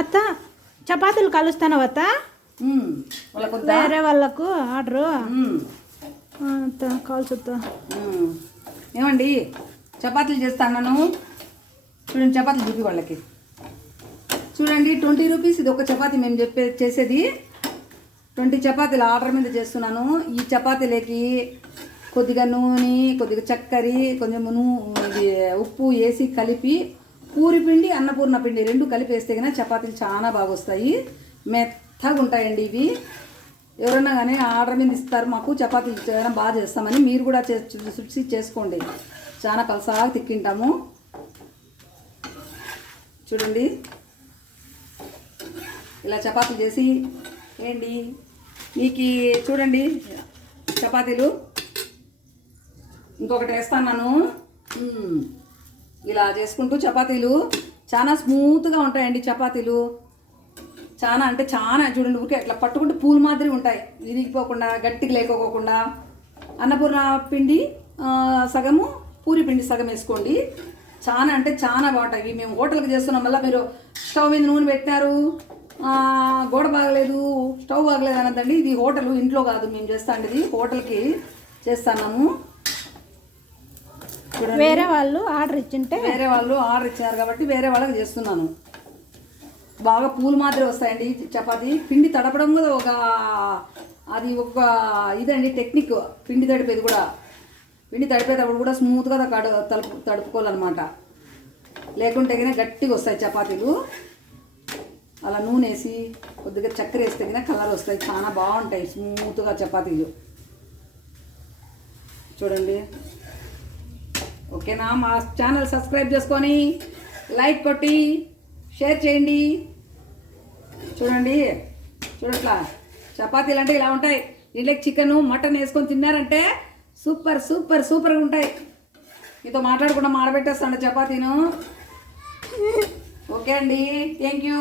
అత్త చపాతీలు కలుస్తాను అత్త? వేరే వాళ్ళకు ఆర్డరు. అత్త కాల్చుతా. ఏమండి చపాతీలు చేస్తాను చూడండి చపాతీలు చూపి వాళ్ళకి. చూడండి ట్వంటీ రూపీస్ ఇది ఒక చపాతీ మేము చెప్పే చేసేది. ట్వంటీ చపాతీలు ఆర్డర్ మీద చేస్తున్నాను. ఈ చపాతీలకి కొద్దిగా నూనె కొద్దిగా చక్కెర కొంచెం నూ ఇది ఉప్పు వేసి కలిపి పూరి పిండి అన్నపూర్ణ పిండి రెండు కలిపేస్తే కన్నా చపాతీలు చాలా బాగా వస్తాయి మెత్తగా ఉంటాయండి ఇవి. ఎవరన్నా కానీ ఆర్డర్ మీద ఇస్తారు మాకు చపాతీలు చేయడం బాగా చేస్తామని మీరు కూడా చే చూసి చేసుకోండి. చాలా పలసాగా తిక్కింటాము. చూడండి. ఇలా చపాతీలు చేసి ఏంటి? మీకు చూడండి చపాతీలు. ఇంకొకటి వేస్తాను మ్మ్. ఇలా చేసుకుంటూ చపాతీలు చాలా స్మూత్గా ఉంటాయండి చపాతీలు. చాలా అంటే చాలా చూడండి ఊరికే అట్లా పట్టుకుంటే పూలు మాదిరి ఉంటాయి. విరిగిపోకుండా గట్టికి లేకపోకుండా అన్నపూర్ణ పిండి సగము పూరి పిండి సగం వేసుకోండి. చాలా అంటే చాలా బాగుంటాయి. ఇవి మేము హోటల్కి చేస్తున్నాం. మళ్ళీ మీరు స్టవ్ మీద నూనె పెట్టినారు. గోడ బాగలేదు స్టవ్ బాగలేదు అనద్దండి. ఇది హోటల్ ఇంట్లో కాదు. మేము చేస్తాండి ఇది. హోటల్కి చేస్తున్నాము. వేరే వాళ్ళు ఆర్డర్ ఇచ్చింటే వేరే వాళ్ళు ఆర్డర్ ఇచ్చారు కాబట్టి వేరే వాళ్ళకి చేస్తున్నాను. బాగా పూలు మాదిరి వస్తాయండి. చపాతి పిండి తడపడం కూడా ఒక అది ఒక ఇదండి టెక్నిక్. పిండి తడిపేది కూడా. పిండి తడిపేటప్పుడు కూడా స్మూత్గా కడు తలుపు తడుపుకోవాలన్నమాట. లేకుంటే కన్నా గట్టిగా వస్తాయి చపాతీలు. అలా నూనె వేసి కొద్దిగా చక్కెర వేస్తే కన్నా కలర్ వస్తాయి. చాలా బాగుంటాయి స్మూత్గా చపాతీలు. చూడండి. ఓకేనా? మా ఛానల్ సబ్స్క్రైబ్ చేసుకొని లైక్ కొట్టి షేర్ చేయండి. చూడండి చూడట్లా? చపాతీలు అంటే ఇలా ఉంటాయి. ఇంట్లోకి చికెన్ మటన్ వేసుకొని తిన్నారంటే సూపర్ సూపర్ సూపర్గా ఉంటాయి. మీతో మాట్లాడకుండా మాడబెట్టేస్తాను చపాతీను. ఓకే అండి థ్యాంక్ యూ.